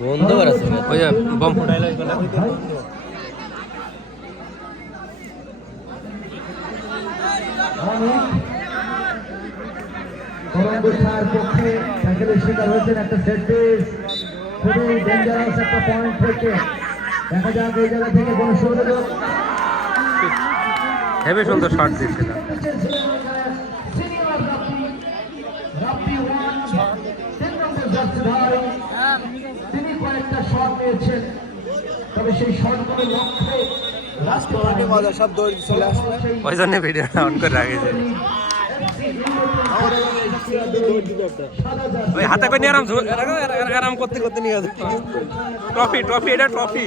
গন্ধ বেরোচ্ছে ওই যে বম ফুটাইলো পক্ষে ট্যাকেলের শিকার হয়েছেন একটা সেট পিস খুবই ডেঞ্জারাস একটা পয়েন্ট থেকে দেখা যাক এই জায়গা থেকে কোনো হেভি সুন্দর শট দিচ্ছিল জার্সি ভাই তিনি কয়েকটা শট নিয়েছেন। তবে সেই শটগুলো লক্ষ্যে লাস্ট মজা সব দৌড় চলে আসবে। ওই জন্য ভিডিওটা অন করে রাখেছে। ওই হাতে করে আরাম ঝু- এরকম- এরকম- আরাম করতে করতে নিয়ে যাবে ট্রফি ট্রফি এটা ট্রফি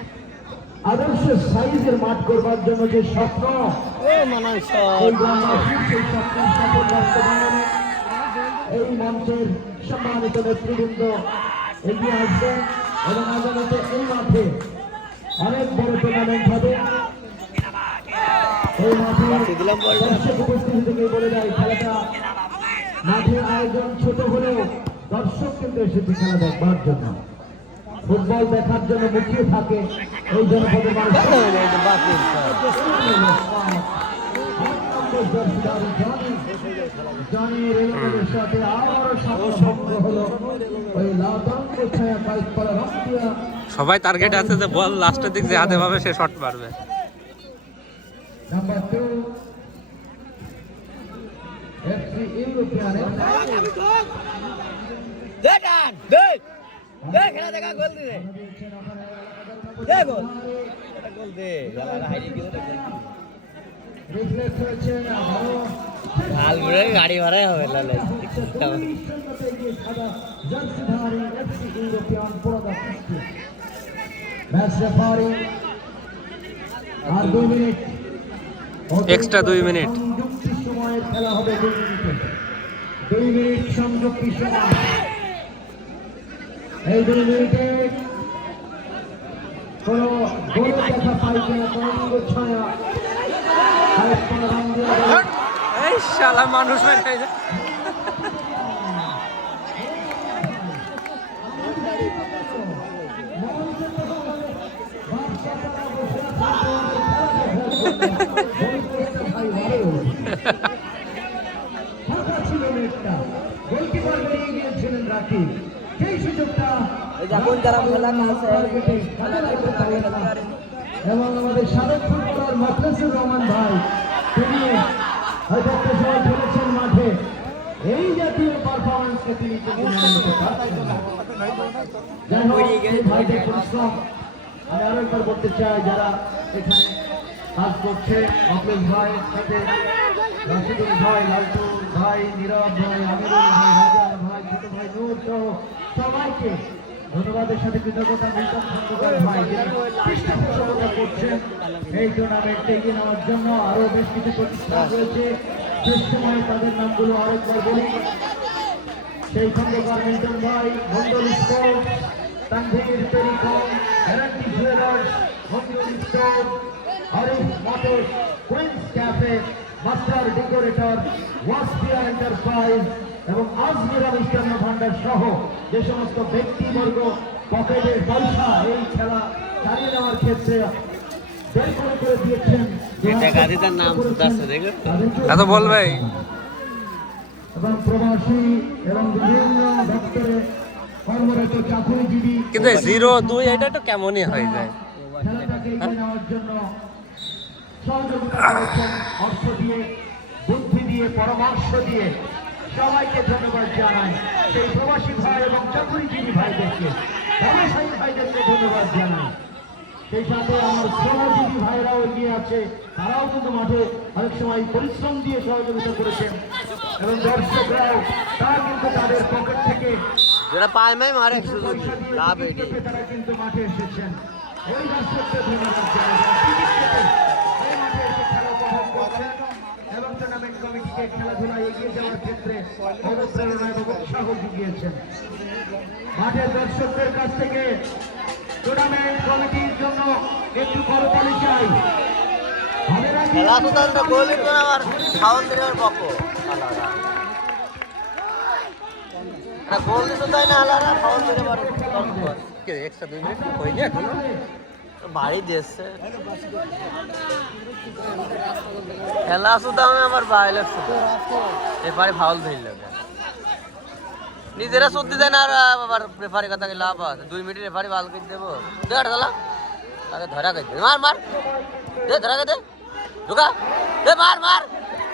আদর্শ সাইজের মাঠ করবার জন্য যে স্বপ্ন এই মঞ্চের সম্মানিত নেতৃবৃন্দ এগিয়ে আসবেন এবং আগামীতে এই মাঠে অনেক বড় টুর্নামেন্ট হবে। এই মাঠে দর্শক উপস্থিতি থেকে বলে যায় খেলাটা মাঠের আয়োজন ছোট হলেও দর্শক কিন্তু এসেছে খেলা দেখবার জন্য। ফুটবল দেখার জন্য মুখিয়ে থাকে। এই জনপদের সাথে হলো। ওই সবাই টার্গেট আছে যে বল লাস্টের দিক যে হাতে পাবে সে শট মারবে। নাম্বার টু এফসি ইউরোপিয়ান ঘুরে গাড়ি ভাড়াই হবে লালাই আর দুই মিনিট। সময়ের খেলা হবে দুই মিনিটে। দুই মিনিট সংযুক্তি সময়। এই দুই মিনিটে কোনো গোল দেখা পাই কিনা তরঙ্গ ছায়া। এই শালা মানুষ মেরে ফাঁকা ছিল নেটটা গোলকিপার বেরিয়ে গিয়েছিলেন রাকিব। সেই সুযোগটা যখন যারা খেলা খেলছে। এবং আমাদের সাবেক ফুটবলার মখলেসুর রহমান ভাই, তিনি হয়তো একটা খেলেছেন মাঠে এই জাতীয় পারফরমেন্সকে তিনি। যাই ভাইদের পরিশ্রম আমি আরও একবার বলতে চাই, যারা এখানে কাজ করছে, অখিলেশ ভাই সাথে, রাশিদুল ভাই, লালটু ভাই, নীরব ভাই, আমিরুল ভাই রাজা ভাই, ছোট ভাই, নূর সহ সবাইকে ধন্যবাদের সাথে কৃতজ্ঞতা ভাই পৃষ্ঠপোষকতা করছেন এই টুর্নামেন্টে এগিয়ে নেওয়ার জন্য আরও বেশ কিছু প্রতিষ্ঠান রয়েছে সময় তাদের নামগুলো আরেকবার বলি। সেই খন্দকার ভাই, Mondal store motor Queens cafe decorator Wasfia enterprise এবং আজমিরা মিষ্টান্ন ভান্ডার সহ যে সমস্ত ব্যক্তিবর্গ পকেটের পয়সা এই খেলা চালিয়ে নেওয়ার ক্ষেত্রে এটা গাড়িটার নাম ফুটাচ্ছে দেখো। এত বলবেই এবং প্রবাসী এবং বিভিন্ন দপ্তরে কর্মরত চাকুরিজীবী কিন্তু জিরো দুই এটা একটু কেমনই হয়ে যায়। খেলাটাকে এগিয়ে নেওয়ার জন্য সহযোগিতা অর্থ দিয়ে বুদ্ধি দিয়ে পরামর্শ দিয়ে সবাইকে ধন্যবাদ জানাই। সেই প্রবাসী ভাই এবং চাকরিজীবী ভাইদেরকে ব্যবসায়ী ভাইদেরকে ধন্যবাদ জানাই। সেই সাথে আমার শ্রমজীবী ভাইরাও এগিয়ে আছে তারাও কিন্তু মাঠে অনেক সময় পরিশ্রম দিয়ে সহযোগিতা করেছেন। এবং দর্শকরাও তারা কিন্তু তাদের পকেট থেকে যেটা পায় মারে লাভ তারা কিন্তু মাঠে এসেছেন। ওই দর্শককে ধন্যবাদ জানাই যারা টিকিট কেটে এই মাঠে এসে খেলা উপভোগ করছেন এবং কমিটিকে খেলাধুলায় এগিয়ে যাওয়ার ক্ষেত্রে অনুপ্রেরণা এবং উৎসাহ জুগিয়েছেন। মাঠের দর্শকদের কাছ থেকে টুর্নামেন্ট কমিটির জন্য একটু করতালি চাই গোল দিতে তাই না আলাদা খাওয়ান দিলে পারো এক্সট্রা দুই মিনিট হয়নি এখনও? বাড়ি দিয়েছে। খেলা শুধু আমি আমার বাইরে শুধু এপারে ফাউল ধরল নিজেরা সত্যি না আর আবার রেফারি কথা কি লাভ আছে? দুই মিনিট রেফারি বাল করে দেবো। দেখ দালা। তাকে ধরা করে মার মার। দে, ধরা করে দে। ঢুকা। দে, মার মার।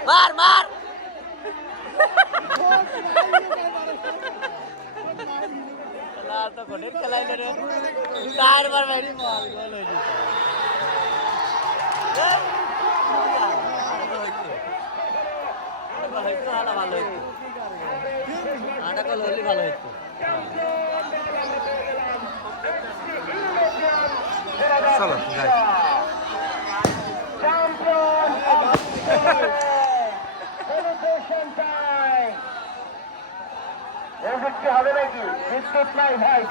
মার মার। তো কঠিন খেলাইলে রে চারবার বাইরে বল গোল হয়ে যেত ভালো হইতো আটা কল হলে ভালো হইতো চলো, যাই। হবে নাকি? বিস্কুট নাই ভাই